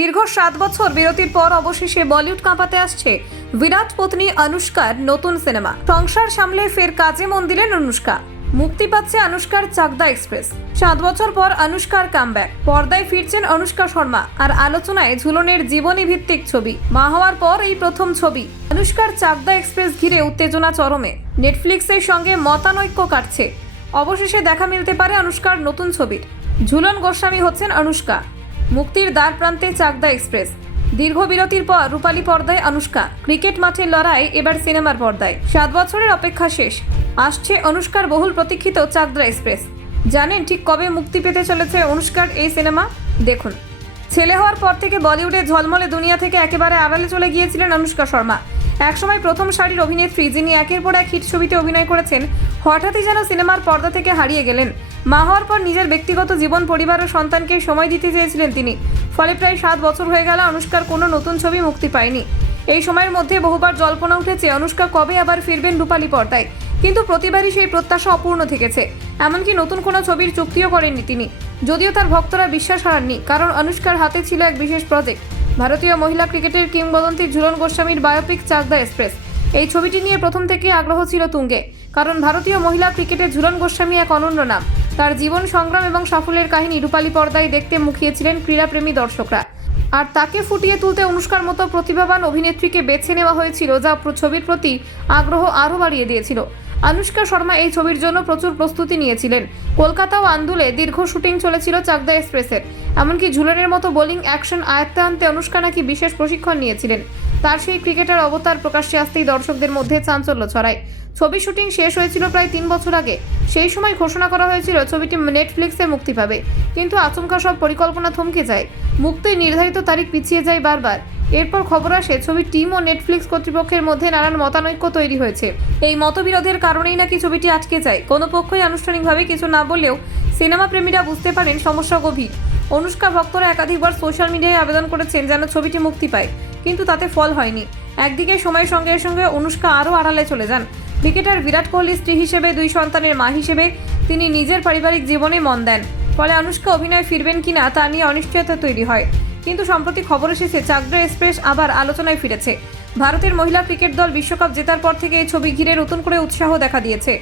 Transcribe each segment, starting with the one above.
দীর্ঘ সাত বছর বিরতির পর অবশেষে বলিউড কাঁপাতে আসছে বিরাট পত্নী অনুষ্কার নতুন সিনেমা। সংসার সামলে ফের কাজে মন দিলেন অনুষ্কা। মুক্তি পাচ্ছে অনুষ্কার চাকদা এক্সপ্রেস। সাত বছর পর অনুষ্কার কামব্যাক। পর্দায় ফিরছেন অনুষ্কা শর্মা আর আলোচনায় ঝুলনের জীবনী ভিত্তিক ছবি। মা হওয়ার পর এই প্রথম ছবি। অনুষ্কার চাকদা এক্সপ্রেস ঘিরে উত্তেজনা চরমে। নেটফ্লিক্সের সঙ্গে মতানৈক্য কাটছে। অবশেষে দেখা মিলতে পারে অনুষ্কার নতুন ছবির। ঝুলন গোস্বামী হচ্ছেন অনুষ্কা। মুক্তির দ্বার প্রান্তে চাকদা এক্সপ্রেস। দীর্ঘ বিরতির পর রূপালী পর্দায় অনুষ্কা। ক্রিকেট মাঠের লড়াই এবার সিনেমার পর্দায়। সাত বছরের অপেক্ষা শেষ। আসছে অনুষ্কার বহুল প্রতীক্ষিত চাকদা এক্সপ্রেস। জানেন ঠিক কবে মুক্তি পেতে চলেছে অনুষ্কার এই সিনেমা? দেখুন। ছেলে হওয়ার পর থেকে বলিউডে ঝলমলে দুনিয়া থেকে একেবারে আড়ালে চলে গিয়েছিলেন অনুষ্কা শর্মা। একসময় প্রথম সারির অভিনেত্রী, যিনি একের পর এক হিট ছবিতে অভিনয় করেছেন, হঠাৎই যেন সিনেমার পর্দা থেকে হারিয়ে গেলেন। মা হওয়ার পর নিজের ব্যক্তিগত জীবন, পরিবার ও সন্তানকে সময় দিতে চেয়েছিলেন তিনি। ফলে প্রায় সাত বছর হয়ে গেল অনুষ্কার কোনো নতুন ছবি মুক্তি পায়নি। এই সময়ের মধ্যে বহুবার জল্পনা উঠেছে, অনুষ্কা কবে আবার ফিরবেন রূপালী পর্দায়। কিন্তু প্রতিবারই সেই প্রত্যাশা অপূর্ণ থেকেছে। এমনকি নতুন কোনো ছবির চুক্তিও করেননি তিনি। যদিও তার ভক্তরা বিশ্বাস হারাননি, কারণ অনুষ্কার হাতে ছিল এক বিশেষ প্রজেক্ট ভারতীয় মহিলা ক্রিকেটের কিংবদন্তি ঝুলন গোস্বামীর বায়োপিক চাকদা এক্সপ্রেস এই ছবিটি নিয়ে প্রথম থেকে আগ্রহ ছিল তুঙ্গে, কারণ ভারতীয় মহিলা ক্রিকেটে ঝুলন গোস্বামী এক অনন্য নাম। তার জীবন সংগ্রাম এবং সাফল্যের কাহিনী রূপালী পর্দায় দেখতে মুখিয়েছিলেন ক্রীড়াপ্রেমী দর্শকরা। আর তাকে ফুটিয়ে তুলতে অনুষ্কার মতো প্রতিভাবান অভিনেত্রীকে বেছে নেওয়া হয়েছিল, যা ছবির প্রতি আগ্রহ আরও বাড়িয়ে দিয়েছিল। অনুষ্কা শর্মা এই ছবির জন্য প্রচুর প্রস্তুতি নিয়েছিলেন। কলকাতা ও আন্দুলে দীর্ঘ শুটিং চলেছিল চাকদা এক্সপ্রেসের। এমনকি ঝুলনের মতো বোলিং অ্যাকশন আয়ত্তে আনতে অনুষ্কা নাকি বিশেষ প্রশিক্ষণ নিয়েছিলেন। তার সেই ক্রিকেটার অবতার প্রকাশ্যে আসতেই দর্শকদের মধ্যে চাঞ্চল্য ছড়ায়। ছবি শুটিং শেষ হয়েছিল প্রায় তিন বছর আগে। সেই সময় ঘোষণা করা হয়েছিল, ছবিটি নেটফ্লিক্সে মুক্তি পাবে। কিন্তু আচমকা সব পরিকল্পনা থমকে যায়। মুক্তির নির্ধারিত তারিখ পিছিয়ে যায় বারবার। এরপর খবর আসে, ছবির টিম ও নেটফ্লিক্স কর্তৃপক্ষের মধ্যে নানান মতানৈক্য তৈরি হয়েছে। এই মতবিরোধের কারণেই নাকি ছবিটি আটকে যায়। কোনো পক্ষই আনুষ্ঠানিকভাবে কিছু না বললেও সিনেমা প্রেমীরা বুঝতে পারেন সমস্যা গভীর। অনুষ্কা ভক্তরা একাধিকবার সোশ্যাল মিডিয়ায় আবেদন করেছেন যেন ছবিটি মুক্তি পায়, কিন্তু তাতে ফল হয়নি। একদিকে সময়ের সঙ্গে সঙ্গে অনুষ্কা আরও আড়ালে চলে যান। ক্রিকেটার বিরাট কোহলি স্ত্রী হিসেবে, দুই সন্তানের মা হিসেবে তিনি নিজের পারিবারিক জীবনে মন দেন। ফলে অনুষ্কা অভিনয় ফিরবেন কিনা তা নিয়ে অনিশ্চয়তা তৈরি হয়। কিন্তু সম্প্রতি খবর এসেছে, চাকদা এক্সপ্রেস আবার আলোচনায় ফিরেছে। ভারতের মহিলা ক্রিকেট দল বিশ্বকাপ জেতার পর থেকে এই ছবি ঘিরে নতুন করে উৎসাহ দেখা দিয়েছে।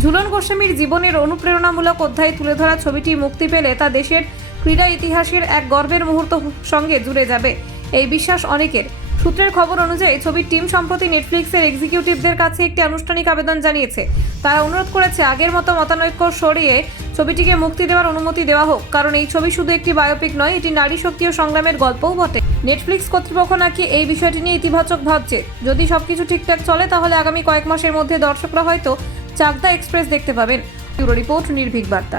ঝুলন গোস্বামীর জীবনের অনুপ্রেরণামূলক অধ্যায় তুলে ধরা ছবিটি মুক্তি পেলে তা দেশের ক্রীড়া ইতিহাসের এক গর্বের মুহূর্ত সঙ্গে জুড়ে যাবে। এই বিশ্বাস অনেকের। সূত্রের খবর অনুযায়ী ছবির টিম সম্প্রতি নেটফ্লিক্সের এক্সিকিউটিভদের কাছে একটি আনুষ্ঠানিক আবেদন জানিয়েছে। তারা অনুরোধ করেছে আগের মতো মতানৈক্য সরিয়ে ছবিটিকে মুক্তি দেওয়ার অনুমতি দেওয়া হোক, কারণ এই ছবি শুধু একটি বায়োপিক নয়, এটি নারী শক্তি ও সংগ্রামের গল্পও বটে। নেটফ্লিক্স কর্তৃপক্ষ নাকি এই বিষয়টি নিয়ে ইতিবাচক ভাবছে? যদি সবকিছু ঠিকঠাক চলে, তাহলে আগামী কয়েক মাসের মধ্যে দর্শকরা হয়তো চাকদা এক্সপ্রেস দেখতে পাবেন। ব্যুরো রিপোর্ট নির্ভীক বার্তা।